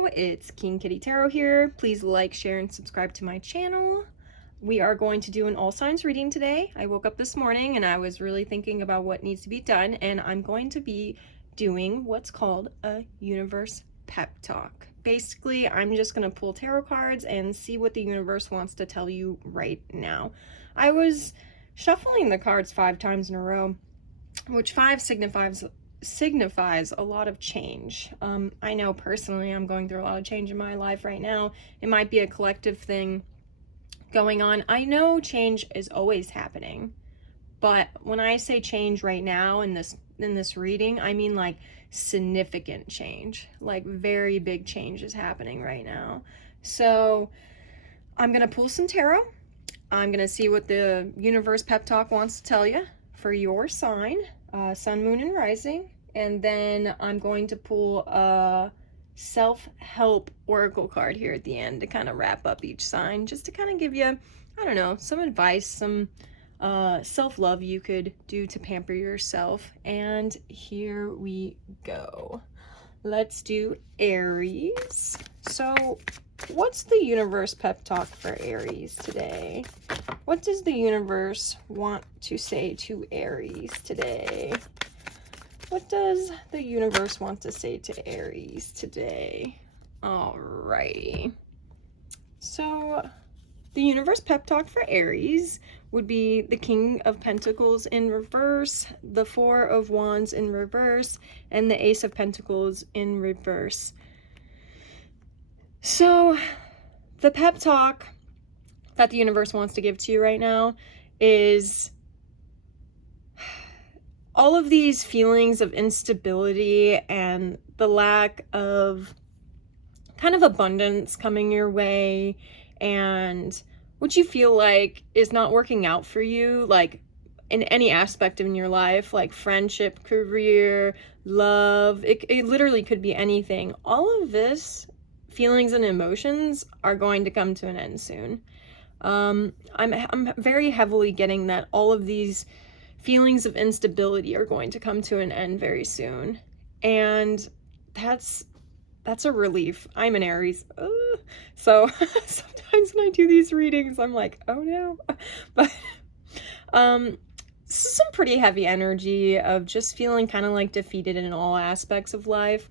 Hello, it's KeenKittyTarot here. Please like, share, and subscribe to my channel. We are going to do an all signs reading today. I woke up this morning and I was really thinking about what needs to be done, and I'm going to be doing what's called a universe pep talk. Basically, I'm just going to pull tarot cards and see what the universe wants to tell you right now. I was shuffling the cards 5 times in a row, which 5 signifies a lot of change. I know personally I'm going through a lot of change in my life right now. It might be a collective thing going on. I know change is always happening, but when I say change right now in this reading, I mean like significant change, like very big change is happening right now. So I'm gonna pull some tarot. I'm gonna see what the universe pep talk wants to tell you for your sign, sun, moon, and rising. And then I'm going to pull a self-help oracle card here at the end to kind of wrap up each sign, just to kind of give you, I don't know, some advice, some self-love you could do to pamper yourself. And here we go. Let's do Aries. So what's the universe pep talk for Aries today? What does the universe want to say to Aries today? What does the universe want to say to Aries today? Alrighty. So the universe pep talk for Aries would be the King of Pentacles in reverse, the Four of Wands in reverse, and the Ace of Pentacles in reverse. So the pep talk that the universe wants to give to you right now is all of these feelings of instability and the lack of kind of abundance coming your way, and what you feel like is not working out for you, like in any aspect in your life, like friendship, career, love. It literally could be anything. All of this feelings and emotions are going to come to an end soon. I'm very heavily getting that all of these feelings of instability are going to come to an end very soon, and that's a relief. I'm an Aries, so sometimes when I do these readings I'm like, oh no. But this is some pretty heavy energy of just feeling kind of like defeated in all aspects of life.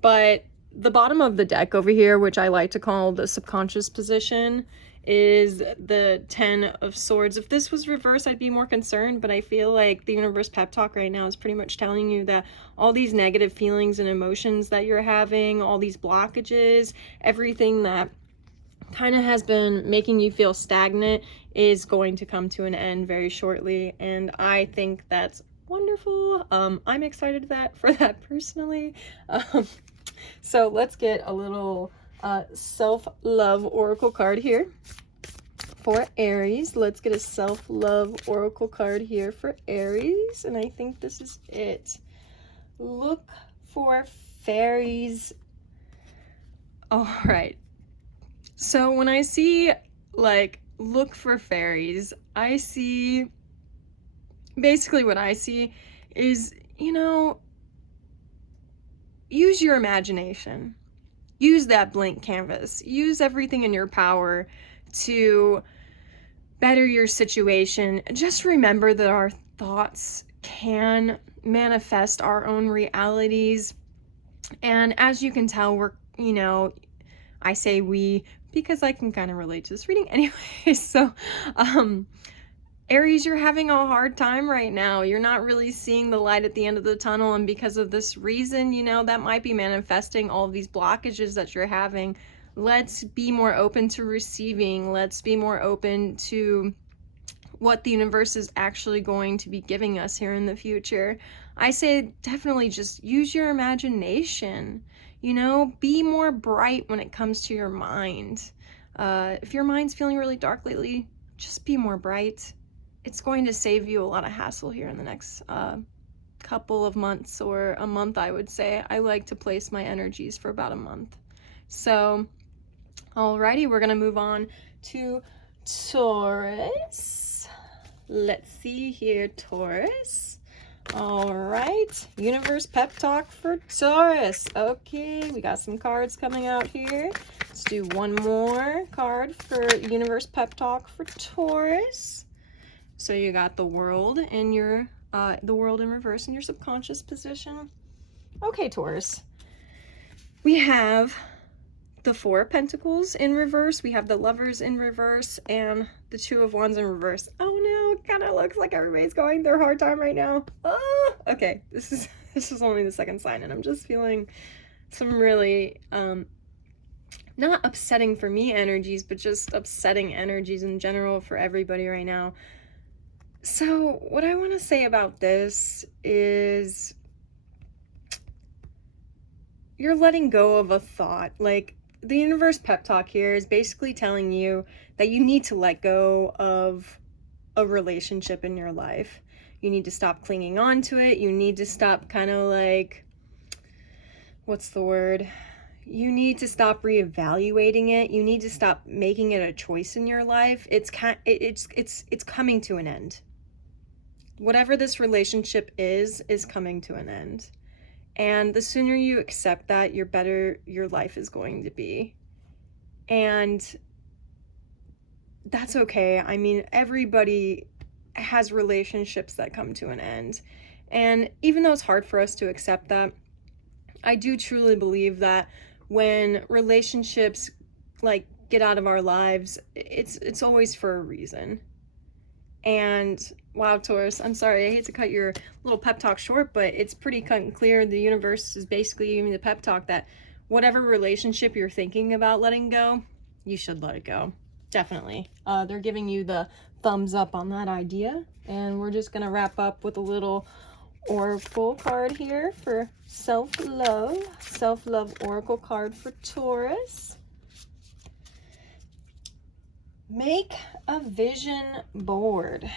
But the bottom of the deck over here, which I like to call the subconscious position, is the 10 of Swords. If this was reversed, I'd be more concerned, but I feel like the universe pep talk right now is pretty much telling you that all these negative feelings and emotions that you're having, all these blockages, everything that kind of has been making you feel stagnant is going to come to an end very shortly, and I think that's wonderful. I'm excited for that personally. So let's get a little self-love oracle card here for Aries. Let's get a self-love oracle card here for Aries, and I think this is it. Look for fairies. All right. So when I see like look for fairies, I see basically what I see is, you know, use your imagination. Use that blank canvas. Use everything in your power to better your situation. Just remember that our thoughts can manifest our own realities. And as you can tell, we're, you know, I say we because I can kind of relate to this reading anyway. So, Aries, you're having a hard time right now. You're not really seeing the light at the end of the tunnel, and because of this reason, you know, that might be manifesting all of these blockages that you're having. Let's be more open to receiving. Let's be more open to what the universe is actually going to be giving us here in the future. I say definitely just use your imagination. You know, be more bright when it comes to your mind. If your mind's feeling really dark lately, just be more bright. It's going to save you a lot of hassle here in the next couple of months, or a month, I would say. I like to place my energies for about a month. So, alrighty, we're gonna move on to Taurus. Let's see here, Taurus. All right, universe pep talk for Taurus. Okay, we got some cards coming out here. Let's do one more card for universe pep talk for Taurus. So you got the world in your the world in reverse in your subconscious position. Okay, Taurus. We have the Four of Pentacles in reverse, we have the Lovers in reverse, and the Two of Wands in reverse. Oh no, it kind of looks like everybody's going through a hard time right now. Okay, this is only the second sign, and I'm just feeling some really not upsetting for me energies, but just upsetting energies in general for everybody right now. So what I want to say about this is you're letting go of a thought. Like, the universe pep talk here is basically telling you that you need to let go of a relationship in your life. You need to stop clinging on to it. You need to stop kind of like, what's the word? You need to stop reevaluating it. You need to stop making it a choice in your life. It's coming to an end. Whatever this relationship is coming to an end. And the sooner you accept that, the better your life is going to be. And that's okay. I mean, everybody has relationships that come to an end. And even though it's hard for us to accept that, I do truly believe that when relationships like get out of our lives, it's always for a reason. And wow, Taurus, I'm sorry, I hate to cut your little pep talk short, but it's pretty cut and clear. The universe is basically giving me the pep talk that whatever relationship you're thinking about letting go, you should let it go. Definitely. They're giving you the thumbs up on that idea. And we're just going to wrap up with a little oracle card here for self-love. Self-love oracle card for Taurus. Make a vision board.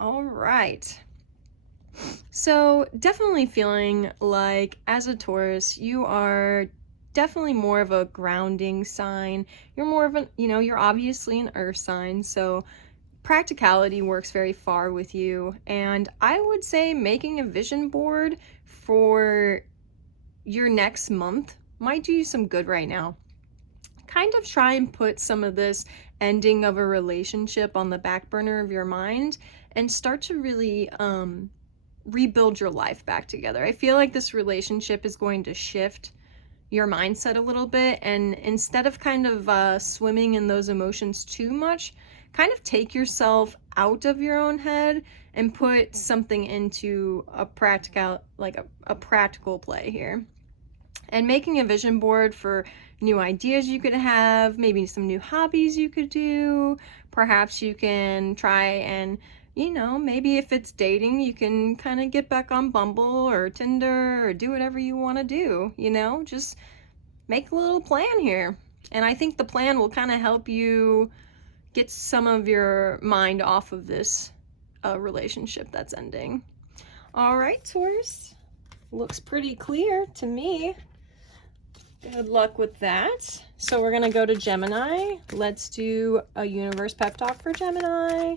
All right. So definitely feeling like as a Taurus, you are definitely more of a grounding sign. You're more of you're obviously an earth sign. So practicality works very far with you. And I would say making a vision board for your next month might do you some good right now. Kind of try and put some of this ending of a relationship on the back burner of your mind and start to really rebuild your life back together. I feel like this relationship is going to shift your mindset a little bit, and instead of kind of swimming in those emotions too much, kind of take yourself out of your own head and put something into a practical play here. And making a vision board for new ideas you could have, maybe some new hobbies you could do. Perhaps you can try and, maybe if it's dating, you can kind of get back on Bumble or Tinder or do whatever you want to do, just make a little plan here. And I think the plan will kind of help you get some of your mind off of this relationship that's ending. All right, Taurus. Looks pretty clear to me. Good luck with that. So we're going to go to Gemini. Let's do a universe pep talk for Gemini.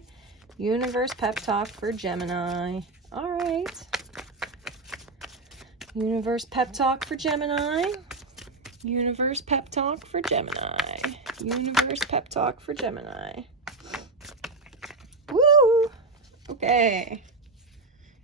Universe pep talk for Gemini. All right. Universe pep talk for Gemini. Universe pep talk for Gemini. Universe pep talk for Gemini. Woo! Okay.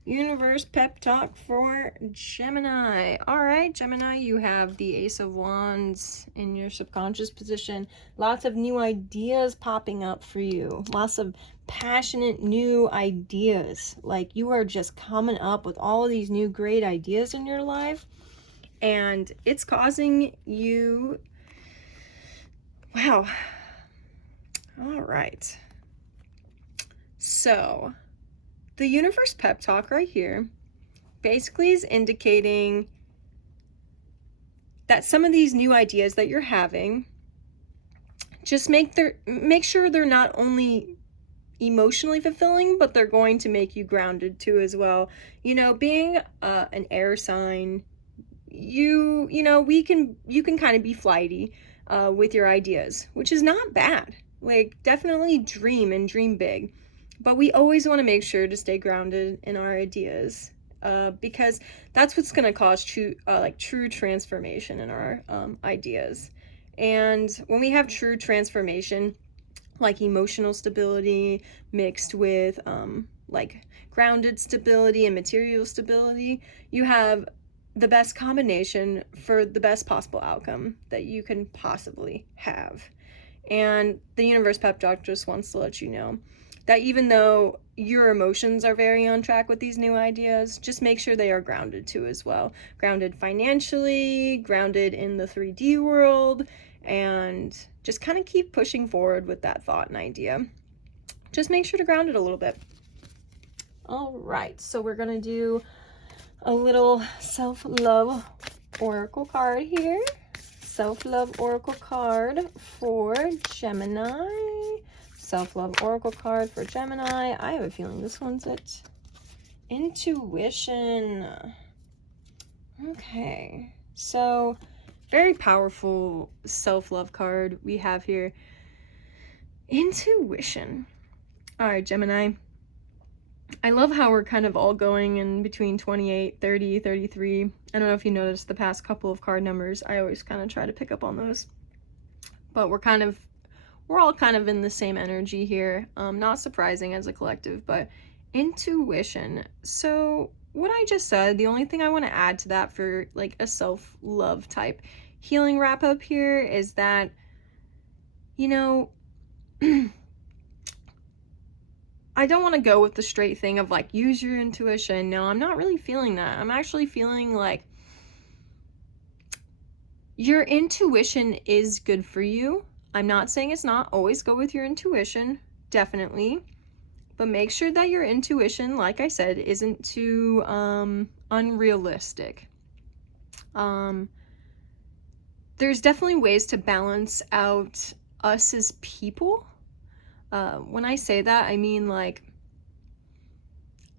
Universe pep talk for Gemini. All right, Gemini, you have the Ace of Wands in your subconscious position. Lots of new ideas popping up for you. Lots of passionate new ideas. Like you are just coming up with all of these new great ideas in your life. And it's causing you... Wow. All right. So... the universe pep talk right here basically is indicating that some of these new ideas that you're having, just make sure they're not only emotionally fulfilling, but they're going to make you grounded too as well. Being an air sign, you can kind of be flighty with your ideas, which is not bad. Like, definitely dream and dream big. But we always want to make sure to stay grounded in our ideas. because that's what's going to cause true transformation in our ideas. And when we have true transformation, like emotional stability mixed with like grounded stability and material stability, you have the best combination for the best possible outcome that you can possibly have. And the universe pep talk just wants to let you know that even though your emotions are very on track with these new ideas, just make sure they are grounded too as well. Grounded financially, grounded in the 3D world, and just kind of keep pushing forward with that thought and idea. Just make sure to ground it a little bit. All right, so we're gonna do a little self-love oracle card here. Self-love oracle card for Gemini. Self-love oracle card for Gemini. I have a feeling this one's it. Intuition. Okay, so very powerful self-love card we have here. Intuition. All right, Gemini. I love how we're kind of all going in between 28, 30, 33. I don't know if you noticed the past couple of card numbers. I always kind of try to pick up on those. But we're all kind of in the same energy here. Not surprising as a collective, but intuition. So what I just said, the only thing I want to add to that for like a self-love type healing wrap up here is that, you know, I don't want to go with the straight thing of like, use your intuition. No, I'm not really feeling that. I'm actually feeling like your intuition is good for you. I'm not saying it's not. Always go with your intuition, definitely. But make sure that your intuition, like I said, isn't too unrealistic. There's definitely ways to balance out us as people. When I say that, I mean like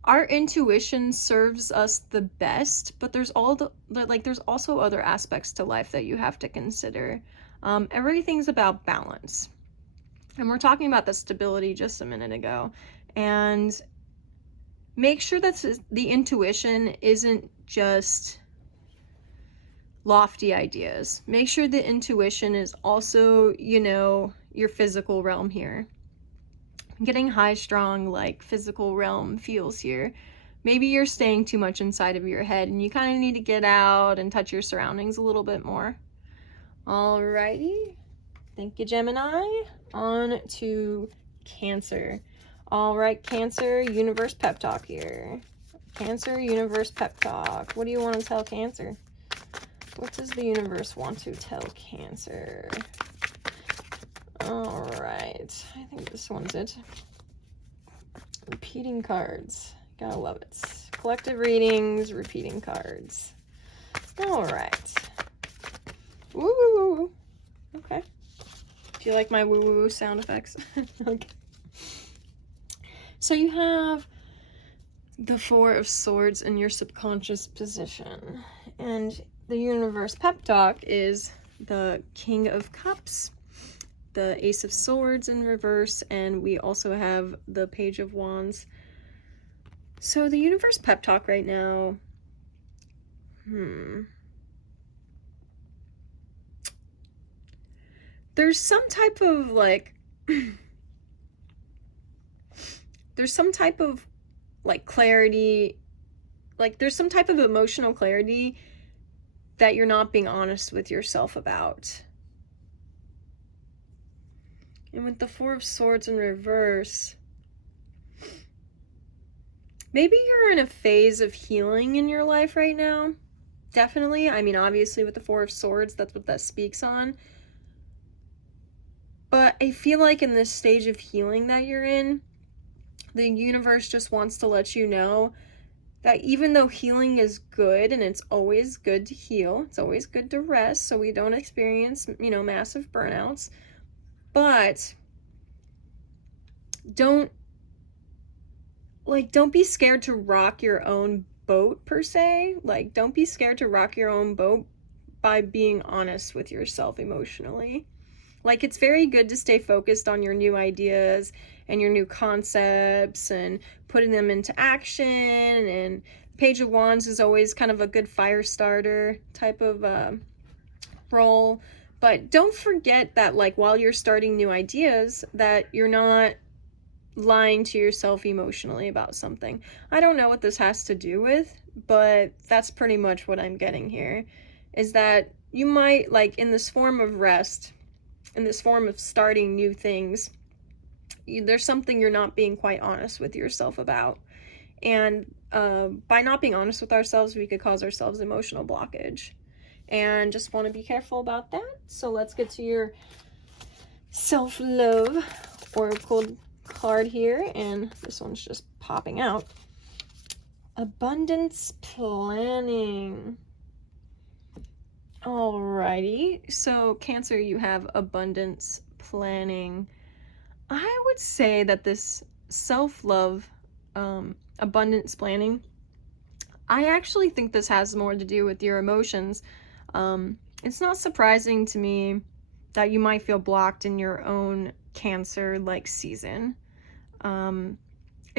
our intuition serves us the best, but there's there's also other aspects to life that you have to consider. Everything's about balance. And we're talking about the stability just a minute ago. And make sure that the intuition isn't just lofty ideas. Make sure the intuition is also, you know, your physical realm here. I'm getting high strong, like physical realm feels here. Maybe you're staying too much inside of your head and you kind of need to get out and touch your surroundings a little bit more. Alrighty. Thank you, Gemini. On to Cancer. All right, Cancer, universe pep talk here. Cancer, universe pep talk. What do you want to tell Cancer? What does the universe want to tell Cancer? All right, I think this one's it. Repeating cards. Gotta love it. Collective readings, repeating cards. All right. Woo! Okay. Do you like my woo-woo sound effects? Okay. So you have the Four of Swords in your subconscious position. And the universe pep talk is the King of Cups, the Ace of Swords in reverse, and we also have the Page of Wands. So the universe pep talk right now, there's some type of like there's some type of like clarity, like there's some type of emotional clarity that you're not being honest with yourself about. And with the Four of Swords in reverse, maybe you're in a phase of healing in your life right now. Definitely. I mean, obviously with the Four of Swords, that's what that speaks on. But I feel like in this stage of healing that you're in, the universe just wants to let you know that even though healing is good, and it's always good to heal, it's always good to rest so we don't experience, you know, massive burnouts, but don't be scared to rock your own boat per se. Like, don't be scared to rock your own boat by being honest with yourself emotionally. Like, it's very good to stay focused on your new ideas and your new concepts and putting them into action. And Page of Wands is always kind of a good fire starter type of role. But don't forget that, like, while you're starting new ideas, that you're not lying to yourself emotionally about something. I don't know what this has to do with, but that's pretty much what I'm getting here, is that you might, like, in this form of rest, in this form of starting new things, there's something you're not being quite honest with yourself about. And by not being honest with ourselves, we could cause ourselves emotional blockage. And just want to be careful about that. So let's get to your self-love oracle card here. And this one's just popping out. Abundance planning. Alrighty. So Cancer, you have abundance planning. I would say that this self-love, abundance planning, I actually think this has more to do with your emotions. It's not surprising to me that you might feel blocked in your own Cancer-like season. I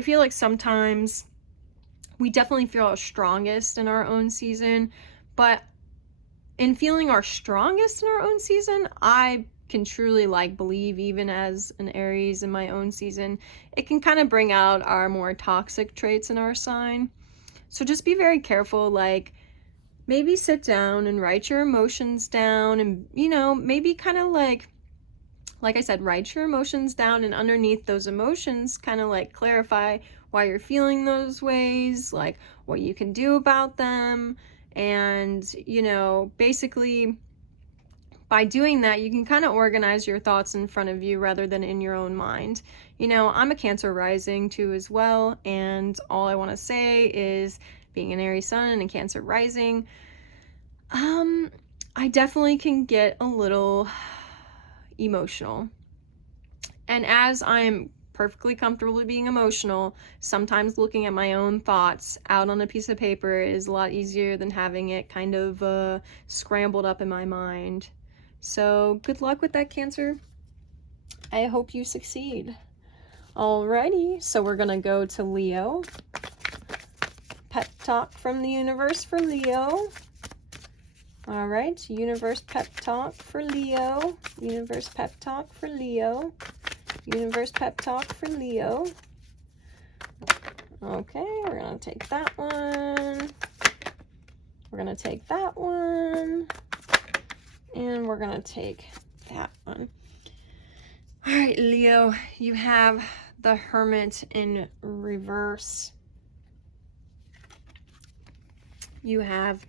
feel like sometimes we definitely feel our strongest in our own season, but in feeling our strongest in our own season, I can truly, like, believe, even as an Aries in my own season, it can kind of bring out our more toxic traits in our sign. So just be very careful, like, maybe sit down and write your emotions down, and, you know, maybe kind of like I said, write your emotions down, and underneath those emotions, kind of like clarify why you're feeling those ways, like what you can do about them. And, you know, basically by doing that, you can kind of organize your thoughts in front of you rather than in your own mind. You know, I'm a Cancer rising too as well, and all I want to say is, being an Aries sun and a Cancer rising, I definitely can get a little emotional. And as I'm perfectly comfortable being emotional, sometimes looking at my own thoughts out on a piece of paper is a lot easier than having it kind of scrambled up in my mind. So good luck with that, Cancer. I hope you succeed. Alrighty, so we're gonna go to Leo. Pep talk from the universe for Leo. All right, universe pep talk for Leo. Universe pep talk for Leo. Universe pep talk for Leo. Okay, we're gonna take that one. We're gonna take that one. And we're gonna take that one. All right, Leo, you have the Hermit in reverse. You have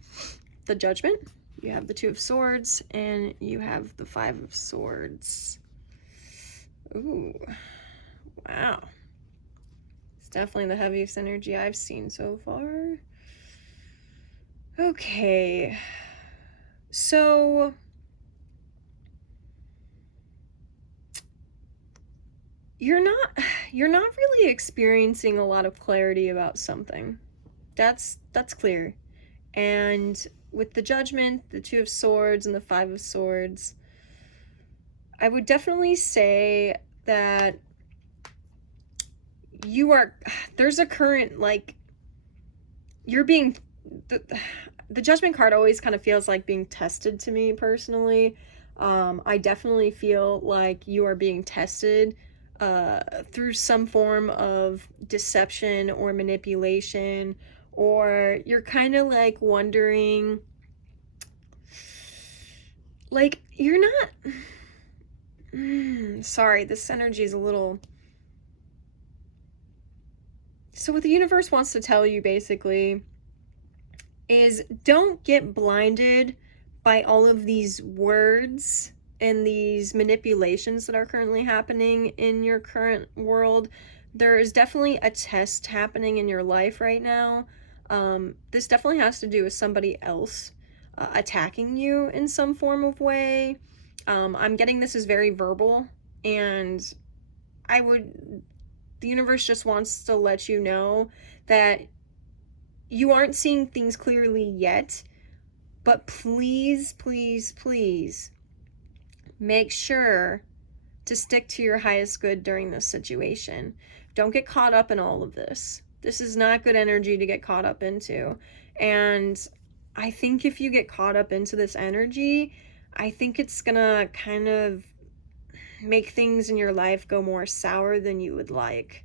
the Judgment. You have the Two of Swords, and you have the Five of Swords. Ooh, wow. It's definitely the heaviest energy I've seen so far. Okay. So you're not really experiencing a lot of clarity about something. That's clear. And with the Judgment, the Two of Swords, and the Five of Swords, I would definitely say that there's a current, like, you're being, the Judgment card always kind of feels like being tested to me personally. I definitely feel like you are being tested through some form of deception or manipulation, or you're kind of like wondering, like, you're not, sorry, this energy is a little, so what the universe wants to tell you basically is, don't get blinded by all of these words and these manipulations that are currently happening in your current world. There is definitely a test happening in your life right now. This definitely has to do with somebody else attacking you in some form of way. I'm getting this is very verbal, and the universe just wants to let you know that you aren't seeing things clearly yet, but please, please, please make sure to stick to your highest good during this situation. Don't get caught up in all of this. This is not good energy to get caught up into. And I think if you get caught up into this energy, I think it's gonna kind of make things in your life go more sour than you would like.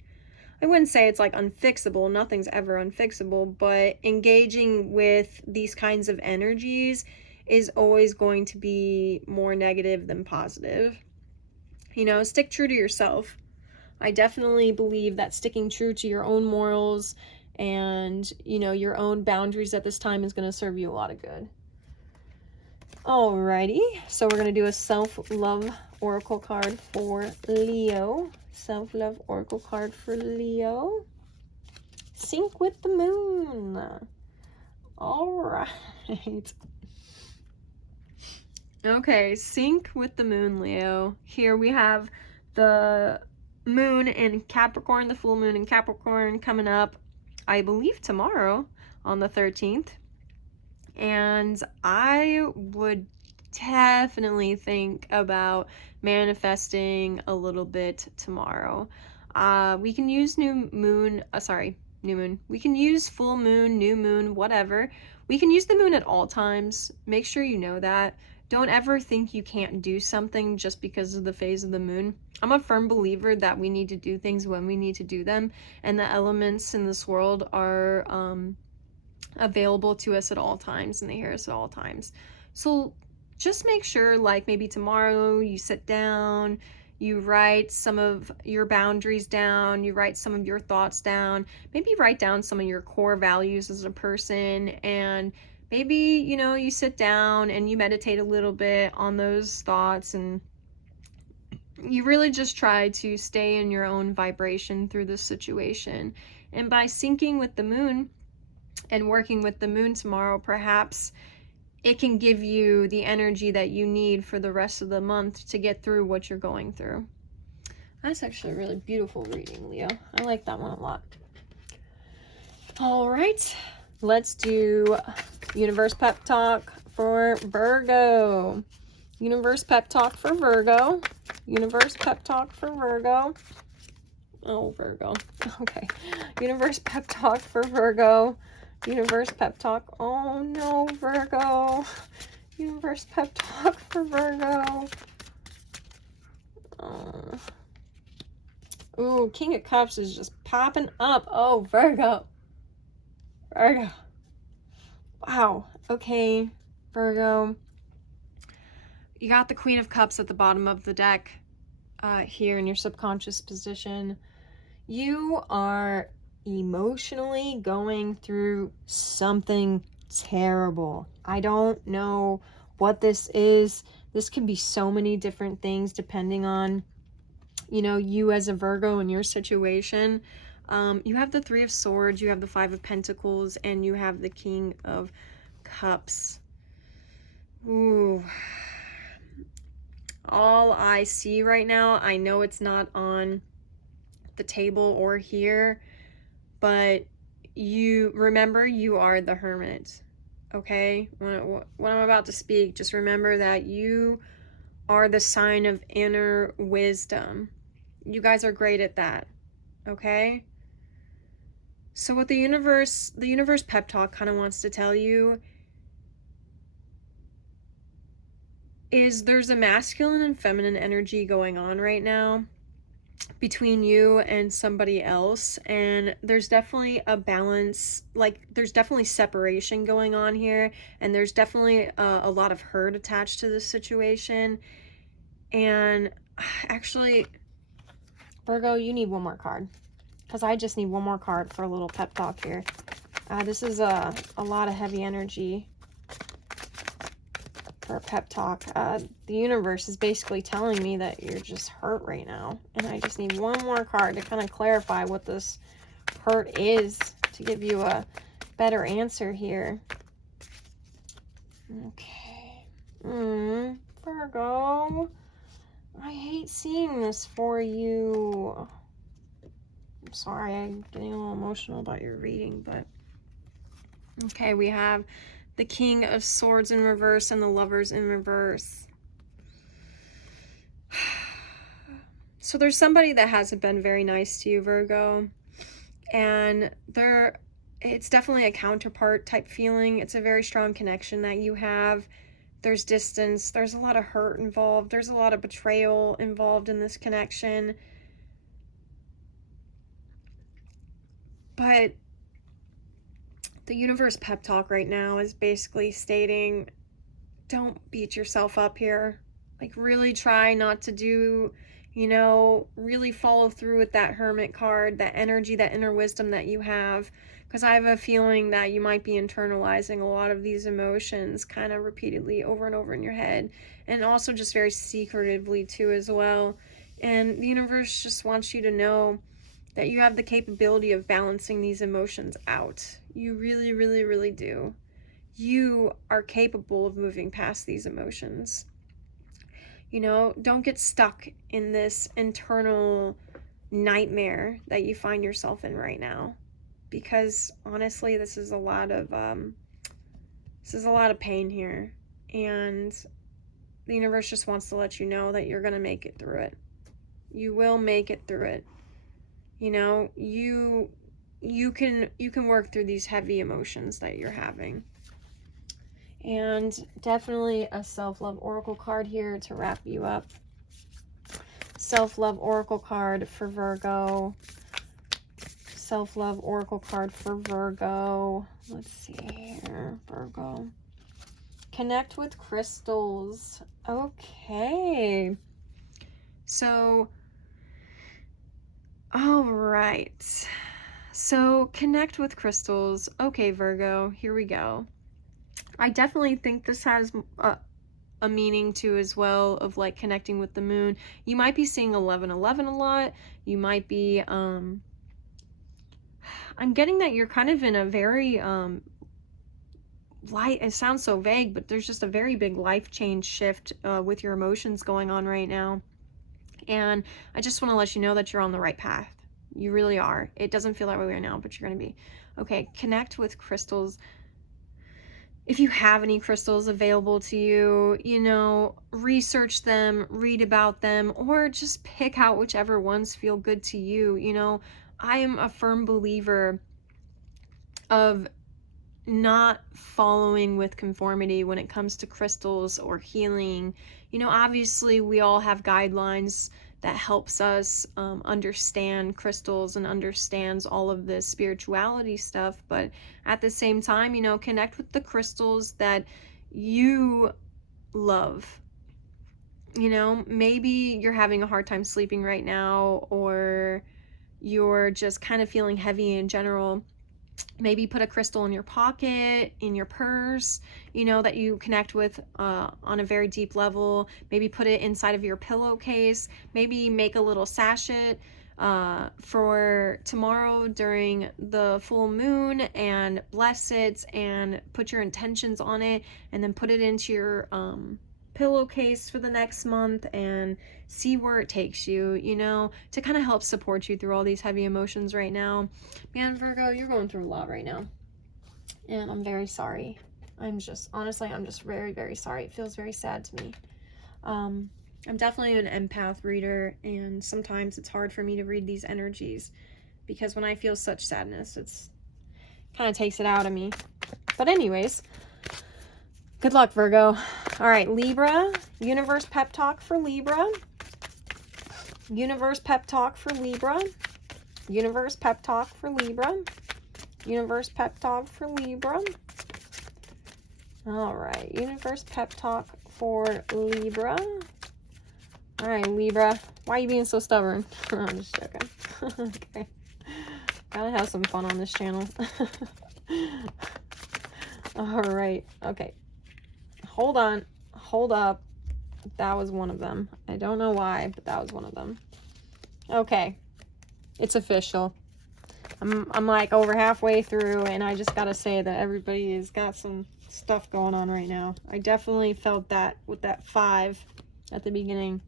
I wouldn't say it's like unfixable, nothing's ever unfixable, but engaging with these kinds of energies is always going to be more negative than positive. You know, stick true to yourself. I definitely believe that sticking true to your own morals and, you know, your own boundaries at this time is going to serve you a lot of good. Alrighty, so we're going to do a self-love oracle card for Leo. Self-love oracle card for Leo. Sync with the moon. Alright. Okay, sync with the moon, Leo. Here we have the moon in Capricorn, the full moon in Capricorn coming up, I believe tomorrow on the 13th. And I would definitely think about manifesting a little bit tomorrow. We can use new moon. We can use full moon, new moon, whatever. We can use the moon at all times. Make sure you know that. Don't ever think you can't do something just because of the phase of the moon. I'm a firm believer that we need to do things when we need to do them, and the elements in this world are available to us at all times, and they hear us at all times. So just make sure, like maybe tomorrow you sit down, you write some of your boundaries down, you write some of your thoughts down, maybe write down some of your core values as a person, and maybe, you know, you sit down and you meditate a little bit on those thoughts, and you really just try to stay in your own vibration through this situation. And by syncing with the moon and working with the moon tomorrow, perhaps it can give you the energy that you need for the rest of the month to get through what you're going through. That's actually a really beautiful reading, Leo. I like that one a lot. All right, let's do Universe Pep Talk for Virgo. Universe Pep Talk for Virgo. Universe Pep Talk for Virgo. Oh, Virgo. Okay. Universe Pep Talk for Virgo. Universe Pep Talk. Oh no, Virgo. Universe Pep Talk for Virgo. Ooh, King of Cups is just popping up. Oh, Virgo. Virgo. Wow. Okay, Virgo. You got the Queen of Cups at the bottom of the deck here in your subconscious position. You are emotionally going through something terrible. I don't know what this is. This could be so many different things depending on, you know, you as a Virgo in your situation. You have the Three of Swords, you have the Five of Pentacles, and you have the King of Cups. Ooh. All I see right now, I know it's not on the table or here, but you remember you are the Hermit, okay? When I'm about to speak, just remember that you are the sign of inner wisdom. You guys are great at that, okay? So what the universe pep talk kind of wants to tell you is there's a masculine and feminine energy going on right now between you and somebody else, and there's definitely a balance, like there's definitely separation going on here, and there's definitely a lot of hurt attached to this situation. And actually, Virgo, you need one more card, because I just need one more card for a little pep talk here. This is a lot of heavy energy for a pep talk. The universe is basically telling me that you're just hurt right now, and I just need one more card to kind of clarify what this hurt is to give you a better answer here. Okay. Virgo, I hate seeing this for you. I'm sorry, I'm getting a little emotional about your reading, but okay, we have the King of Swords in reverse and the Lovers in reverse. So there's somebody that hasn't been very nice to you, Virgo, and it's definitely a counterpart type feeling. It's a very strong connection that you have. There's distance, there's a lot of hurt involved, there's a lot of betrayal involved in this connection. But the universe pep talk right now is basically stating, don't beat yourself up here. Like, really try not to do, really follow through with that Hermit card, that energy, that inner wisdom that you have. Because I have a feeling that you might be internalizing a lot of these emotions kind of repeatedly over and over in your head. And also just very secretively too as well. And the universe just wants you to know that you have the capability of balancing these emotions out. You really, really, really do. You are capable of moving past these emotions. Don't get stuck in this internal nightmare that you find yourself in right now, because honestly, this is a lot of pain here, and the universe just wants to let you know that you're gonna make it through it. You will make it through it. You can work through these heavy emotions that you're having. And definitely a self-love oracle card here to wrap you up. Self-love oracle card for Virgo. Self-love oracle card for Virgo. Let's see here, Virgo. Connect with crystals. Okay. So, all right. So, connect with crystals. Okay, Virgo, here we go. I definitely think this has a meaning to as well, of like connecting with the moon. You might be seeing 1111 a lot. You might be I'm getting that you're kind of in a very light, it sounds so vague, but there's just a very big life change shift with your emotions going on right now. And I just want to let you know that you're on the right path. You really are. It doesn't feel that way right now, but you're going to be. Okay, connect with crystals. If you have any crystals available to you, research them, read about them, or just pick out whichever ones feel good to you. I am a firm believer of not following with conformity when it comes to crystals or healing. Obviously we all have guidelines that helps us understand crystals and understands all of this spirituality stuff, but at the same time, connect with the crystals that you love. Maybe you're having a hard time sleeping right now, or you're just kind of feeling heavy in general. Maybe put a crystal in your pocket, in your purse, that you connect with on a very deep level. Maybe put it inside of your pillowcase. Maybe make a little sachet for tomorrow during the full moon and bless it and put your intentions on it, and then put it into your pillowcase for the next month and see where it takes you, to kind of help support you through all these heavy emotions right now. Man, Virgo, you're going through a lot right now, and I'm very sorry. I'm just very, very sorry. It feels very sad to me. I'm definitely an empath reader, and sometimes it's hard for me to read these energies, because when I feel such sadness, it's kind of takes it out of me. But anyways, good luck, Virgo. All right, Libra. Universe pep talk for Libra. Universe pep talk for Libra. Universe pep talk for Libra. Universe pep talk for Libra. All right, universe pep talk for Libra. All right, Libra. Why are you being so stubborn? I'm just joking. Okay. Gotta have some fun on this channel. All right. Okay. Hold on. Hold up. That was one of them. I don't know why, but that was one of them. Okay. It's official. I'm like over halfway through, and I just gotta say that everybody has got some stuff going on right now. I definitely felt that with that 5 at the beginning.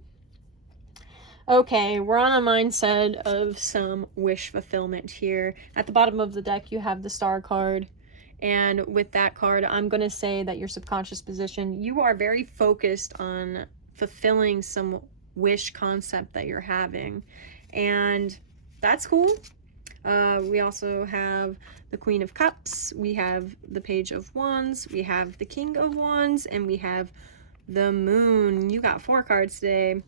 Okay, we're on a mindset of some wish fulfillment here. At the bottom of the deck, you have the Star card. And with that card, I'm going to say that your subconscious position, you are very focused on fulfilling some wish concept that you're having. And that's cool. We also have the Queen of Cups, we have the Page of Wands, we have the King of Wands, and we have the Moon. You got 4 cards today.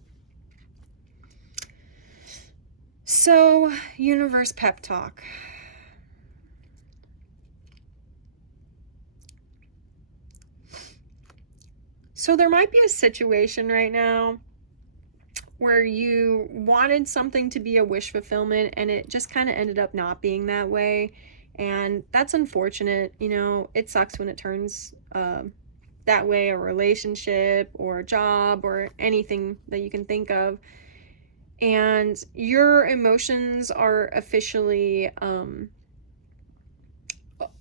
So, universe pep talk. So there might be a situation right now where you wanted something to be a wish fulfillment and it just kind of ended up not being that way. And that's unfortunate. You know, it sucks when it turns that way, a relationship or a job or anything that you can think of. And your emotions are officially,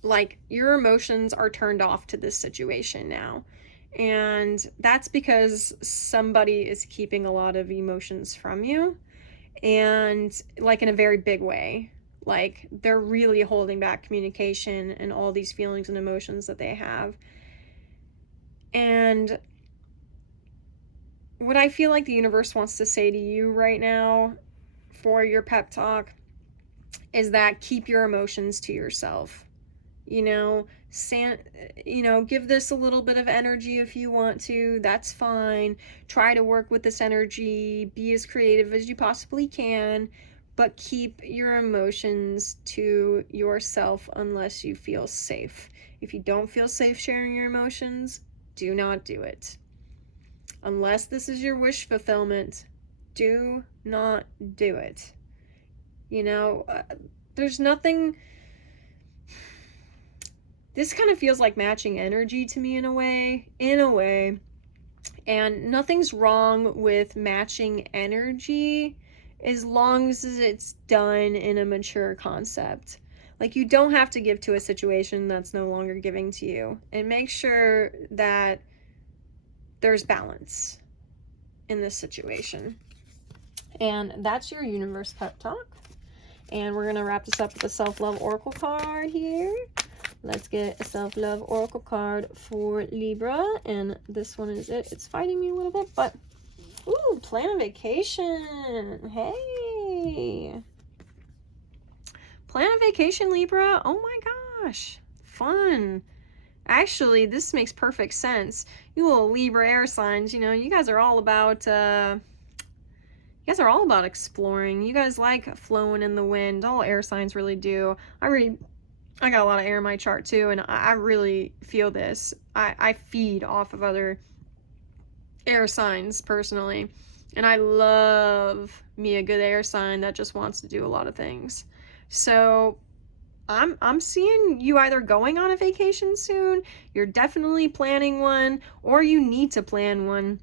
like, your emotions are turned off to this situation now. And that's because somebody is keeping a lot of emotions from you, and like in a very big way. Like, they're really holding back communication and all these feelings and emotions that they have. And what I feel like the universe wants to say to you right now for your pep talk is that keep your emotions to yourself. You know, give this a little bit of energy if you want to. That's fine. Try to work with this energy. Be as creative as you possibly can, but keep your emotions to yourself unless you feel safe. If you don't feel safe sharing your emotions, do not do it. Unless this is your wish fulfillment, do not do it. You know, there's nothing. This kind of feels like matching energy to me in a way. And nothing's wrong with matching energy as long as it's done in a mature concept. Like, you don't have to give to a situation that's no longer giving to you. And make sure that there's balance in this situation. And that's your universe pep talk. And we're going to wrap this up with a self-love oracle card here. Let's get a self-love oracle card for Libra. And this one is it. It's fighting me a little bit, but ooh, plan a vacation. Hey. Plan a vacation, Libra. Oh my gosh. Fun. Actually, this makes perfect sense. You little Libra air signs, you know, you guys are all about exploring. You guys like flowing in the wind. All air signs really do. I got a lot of air in my chart too, and I really feel this. I feed off of other air signs personally, and I love me a good air sign that just wants to do a lot of things. So I'm seeing you either going on a vacation soon, you're definitely planning one, or you need to plan one.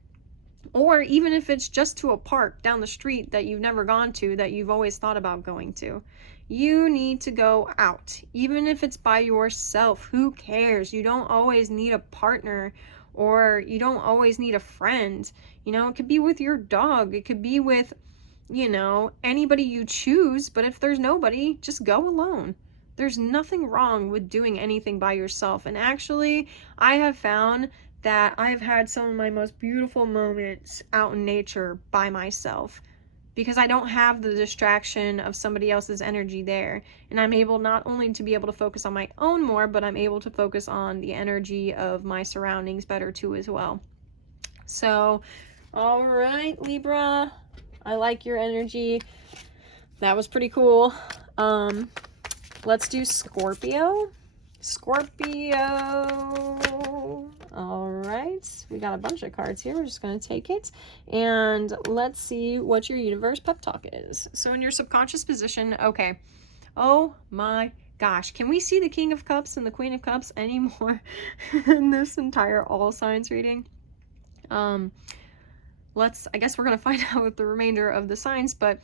Or even if it's just to a park down the street that you've never gone to, that you've always thought about going to. You need to go out. Even if it's by yourself, who cares? You don't always need a partner, or you don't always need a friend. You know, it could be with your dog. It could be with, you know, anybody you choose. But if there's nobody, just go alone. There's nothing wrong with doing anything by yourself. And actually, I have found that I have had some of my most beautiful moments out in nature by myself, because I don't have the distraction of somebody else's energy there. And I'm able not only to be able to focus on my own more, but I'm able to focus on the energy of my surroundings better too as well. So, all right, Libra, I like your energy. That was pretty cool. Let's do Scorpio. All right, we got a bunch of cards here. We're just going to take it, and let's see what your universe pep talk is. So in your subconscious position, okay. Oh my gosh, can we see the King of Cups and the Queen of Cups anymore in this entire all signs reading? I guess we're going to find out with the remainder of the signs, but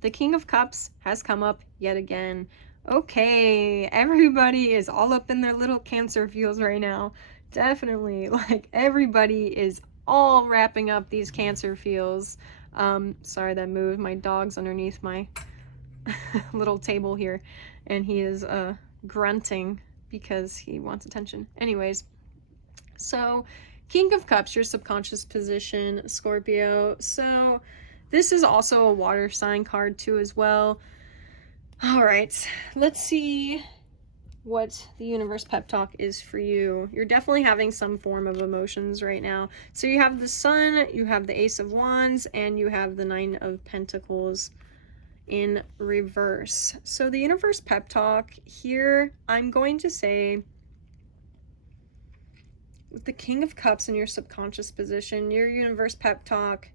the King of Cups has come up yet again. Okay, everybody is all up in their little Cancer feels right now. Definitely, like, everybody is all wrapping up these Cancer feels. Sorry that moved. My dog's underneath my little table here, and he is grunting because he wants attention. Anyways, so King of Cups, your subconscious position, Scorpio. So this is also a water sign card too as well. All right, let's see what the universe pep talk is for you. You're definitely having some form of emotions right now. So you have the Sun, you have the Ace of Wands, and you have the Nine of Pentacles in reverse. So the universe pep talk here, I'm going to say, with the King of Cups in your subconscious position, your universe pep talk,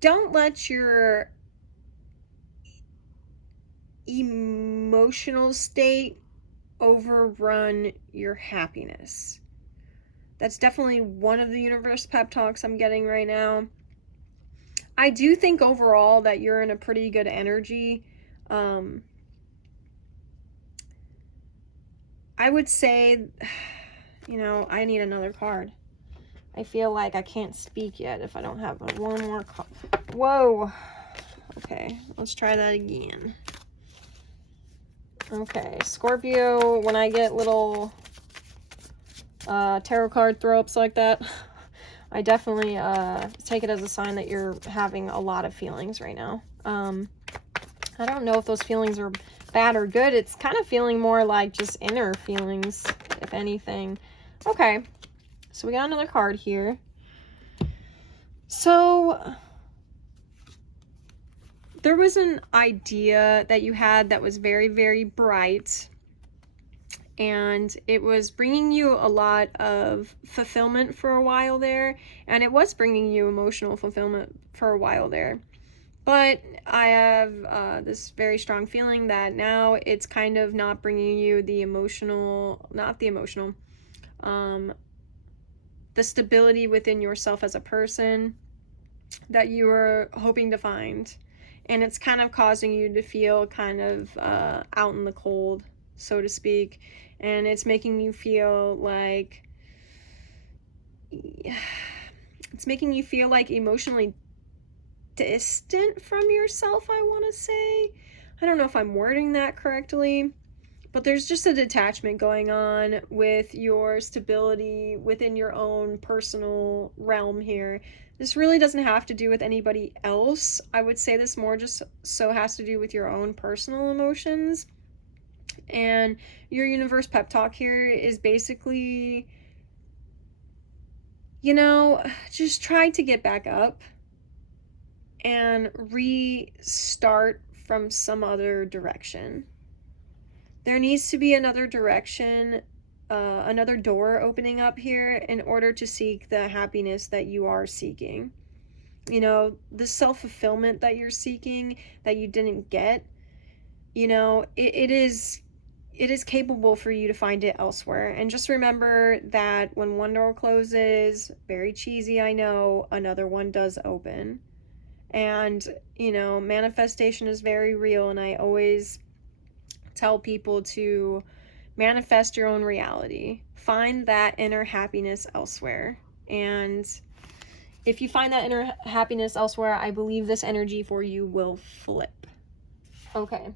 don't let your emotional state overrun your happiness. That's definitely one of the universe pep talks I'm getting right now. I do think overall that you're in a pretty good energy. I would say, you know, I need another card. I feel like I can't speak yet if I don't have one more card. Whoa. Okay, let's try that again. Okay, Scorpio, when I get little tarot card throw-ups like that, I definitely take it as a sign that you're having a lot of feelings right now. I don't know if those feelings are bad or good. It's kind of feeling more like just inner feelings, if anything. Okay, so we got another card here. So there was an idea that you had that was very, very bright, and it was bringing you a lot of fulfillment for a while there, and it was bringing you emotional fulfillment for a while there. But I have this very strong feeling that now it's kind of not bringing you the the stability within yourself as a person that you were hoping to find. And it's kind of causing you to feel kind of out in the cold, so to speak. And it's making you feel like, emotionally distant from yourself, I want to say. I don't know if I'm wording that correctly, but there's just a detachment going on with your stability within your own personal realm here. This really doesn't have to do with anybody else. I would say this more just so has to do with your own personal emotions. And your universe pep talk here is basically, you know, just try to get back up and restart from some other direction. There needs to be another direction, another door opening up here in order to seek the happiness that you are seeking. You know, the self-fulfillment that you're seeking that you didn't get, you know, it is capable for you to find it elsewhere. And just remember that when one door closes, very cheesy, I know, another one does open. And, you know, manifestation is very real, and I always tell people to manifest your own reality. Find that inner happiness elsewhere. And if you find that inner happiness elsewhere, I believe this energy for you will flip. Okay,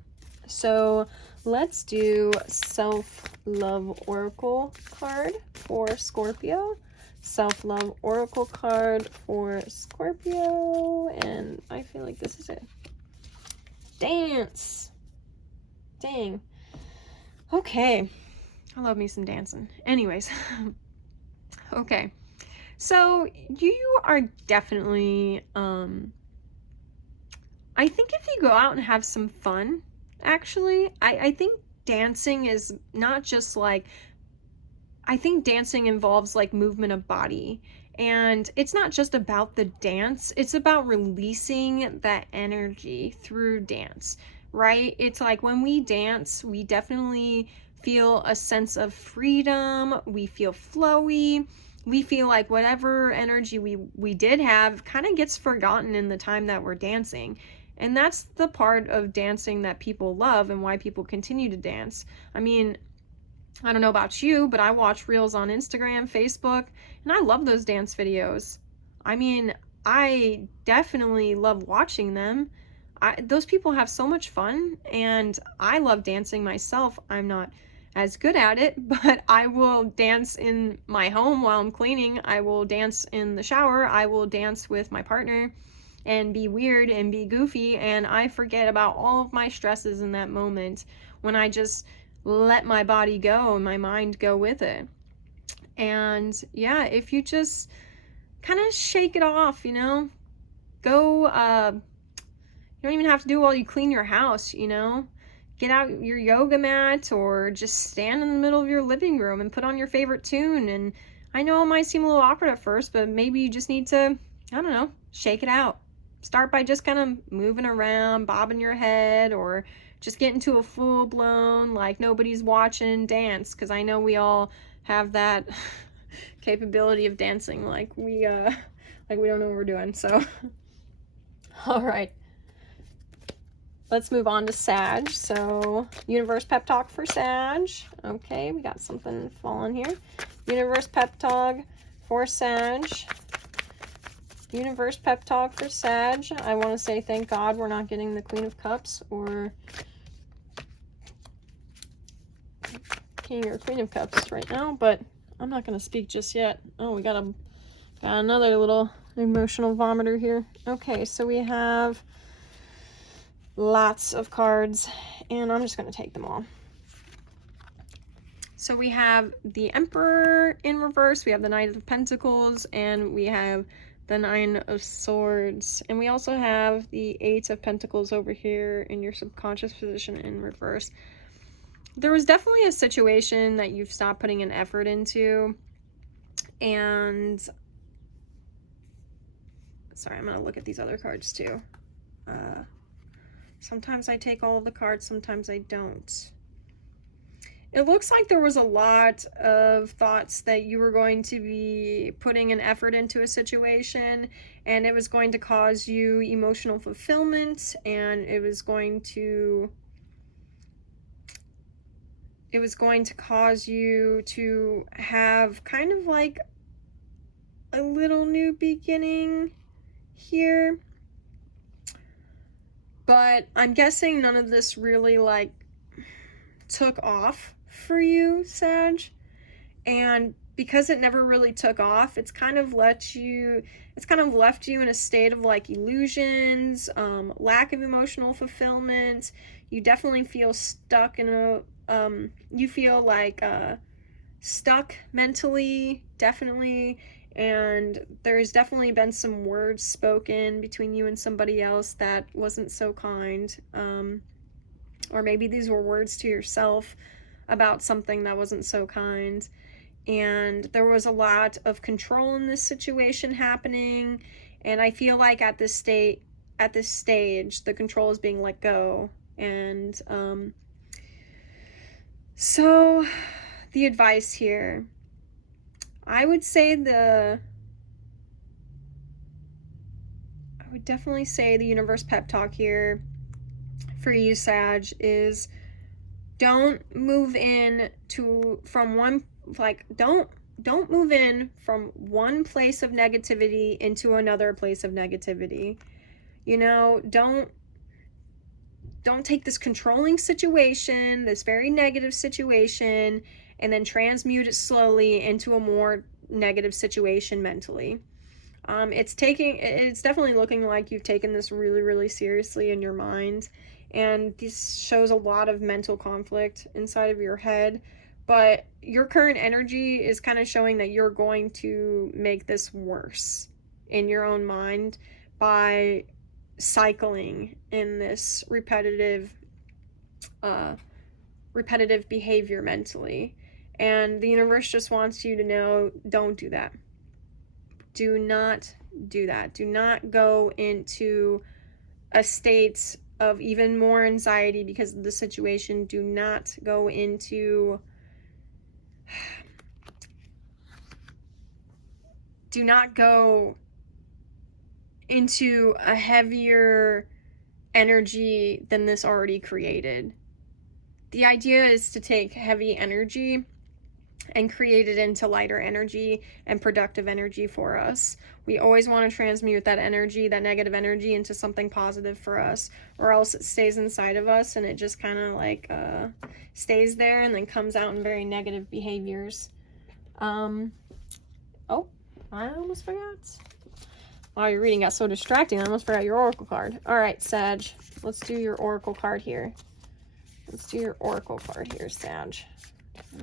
so let's do self-love oracle card for Scorpio. Self-love oracle card for Scorpio, and I feel like this is it. Dance. Dang. Okay. I love me some dancing. Anyways. Okay. So you are definitely, I think if you go out and have some fun, actually, I think dancing is not just like, I think dancing involves like movement of body, and it's not just about the dance, it's about releasing that energy through dance, right? It's like when we dance, we definitely feel a sense of freedom, we feel flowy, we feel like whatever energy we did have kind of gets forgotten in the time that we're dancing. And that's the part of dancing that people love and why people continue to dance. I mean, I don't know about you, but I watch reels on Instagram, Facebook, and I love those dance videos. I mean, I definitely love watching them. Those people have so much fun, and I love dancing myself. I'm not as good at it, but I will dance in my home while I'm cleaning. I will dance in the shower. I will dance with my partner and be weird and be goofy, and I forget about all of my stresses in that moment when I just let my body go and my mind go with it. And yeah, if you just kind of shake it off, you know, go, you don't even have to do it while you clean your house, you know, get out your yoga mat or just stand in the middle of your living room and put on your favorite tune. And I know it might seem a little awkward at first, but maybe you just need to, I don't know, shake it out. Start by just kind of moving around, bobbing your head, or just get into a full-blown, like nobody's watching dance, because I know we all have that capability of dancing like we don't know what we're doing. So all right, let's move on to Sag. So universe pep talk for Sag. Okay, we got something falling here. Universe pep talk for Sag. Universe pep talk for Sag. I want to say thank God we're not getting the Queen of Cups or King or Queen of Cups right now, but I'm not going to speak just yet. Oh, we got another little emotional vomiter here. Okay, so we have lots of cards, and I'm just going to take them all. So we have the Emperor in reverse, we have the Knight of Pentacles, and we have the Nine of Swords. And we also have the Eight of Pentacles over here in your subconscious position in reverse. There was definitely a situation that you've stopped putting an effort into, and sorry, I'm going to look at these other cards too. Sometimes I take all of the cards, sometimes I don't. It looks like there was a lot of thoughts that you were going to be putting an effort into a situation, and it was going to cause you emotional fulfillment, and it was going to cause you to have kind of like a little new beginning here. But I'm guessing none of this really like took off for you, Sag. And because it never really took off, it's kind of left you in a state of like illusions, lack of emotional fulfillment. You definitely feel stuck in a you feel like stuck mentally, definitely. And there's definitely been some words spoken between you and somebody else that wasn't so kind, or maybe these were words to yourself about something that wasn't so kind. And there was a lot of control in this situation happening, and I feel like at this stage the control is being let go. And so the advice here, I would definitely say the universe pep talk here for you, Sag, is don't move in don't move in from one place of negativity into another place of negativity. You know, don't take this controlling situation, this very negative situation, and then transmute it slowly into a more negative situation mentally. It's definitely looking like you've taken this really, really seriously in your mind, and this shows a lot of mental conflict inside of your head, but your current energy is kind of showing that you're going to make this worse in your own mind by cycling in this repetitive behavior mentally. And the universe just wants you to know, don't do that. Do not do that. Do not go into a state of even more anxiety because of the situation. Do not go into a heavier energy than this already created. The idea is to take heavy energy and create it into lighter energy and productive energy for us. We always want to transmute that energy, that negative energy, into something positive for us, or else it stays inside of us and it just kind of like stays there and then comes out in very negative behaviors. Oh, I almost forgot. Wow, your reading got so distracting. I almost forgot your oracle card. All right, Sag, let's do your oracle card here. Let's do your oracle card here, Sag.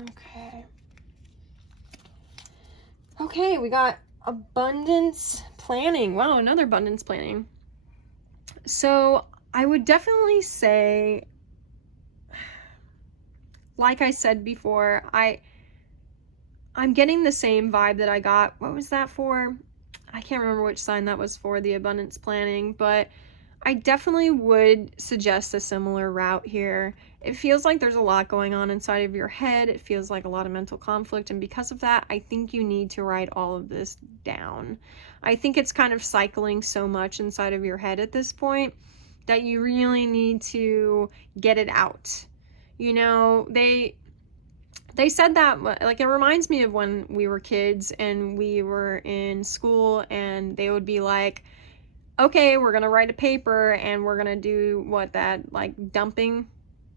Okay. Okay, we got abundance planning. Wow, another abundance planning. So I would definitely say, like I said before, I'm getting the same vibe that I got. What was that for? I can't remember which sign that was for, the abundance planning, but I definitely would suggest a similar route here. It feels like there's a lot going on inside of your head. It feels like a lot of mental conflict, and because of that, I think you need to write all of this down. I think it's kind of cycling so much inside of your head at this point that you really need to get it out. You know, they said that, like, it reminds me of when we were kids and we were in school and they would be like, okay, we're gonna write a paper and we're gonna do like dumping.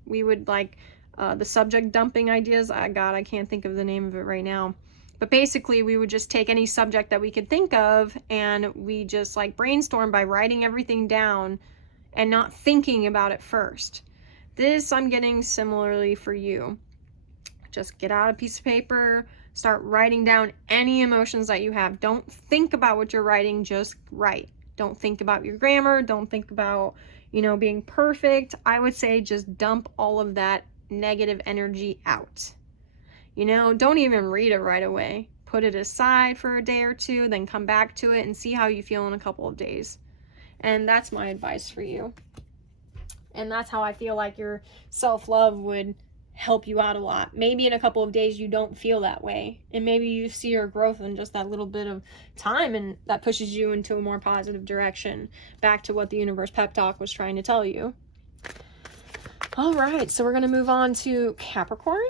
We would like the subject dumping ideas. God, I can't think of the name of it right now. But basically, we would just take any subject that we could think of and we just like brainstorm by writing everything down and not thinking about it first. This I'm getting similarly for you. Just get out a piece of paper, start writing down any emotions that you have. Don't think about what you're writing, just write. Don't think about your grammar. Don't think about, being perfect. I would say just dump all of that negative energy out. Don't even read it right away. Put it aside for a day or two, then come back to it and see how you feel in a couple of days. And that's my advice for you. And that's how I feel like your self-love would help you out a lot. Maybe in a couple of days you don't feel that way, and maybe you see your growth in just that little bit of time, and that pushes you into a more positive direction, back to what the universe pep talk was trying to tell you. All right, so we're going to move on to Capricorn.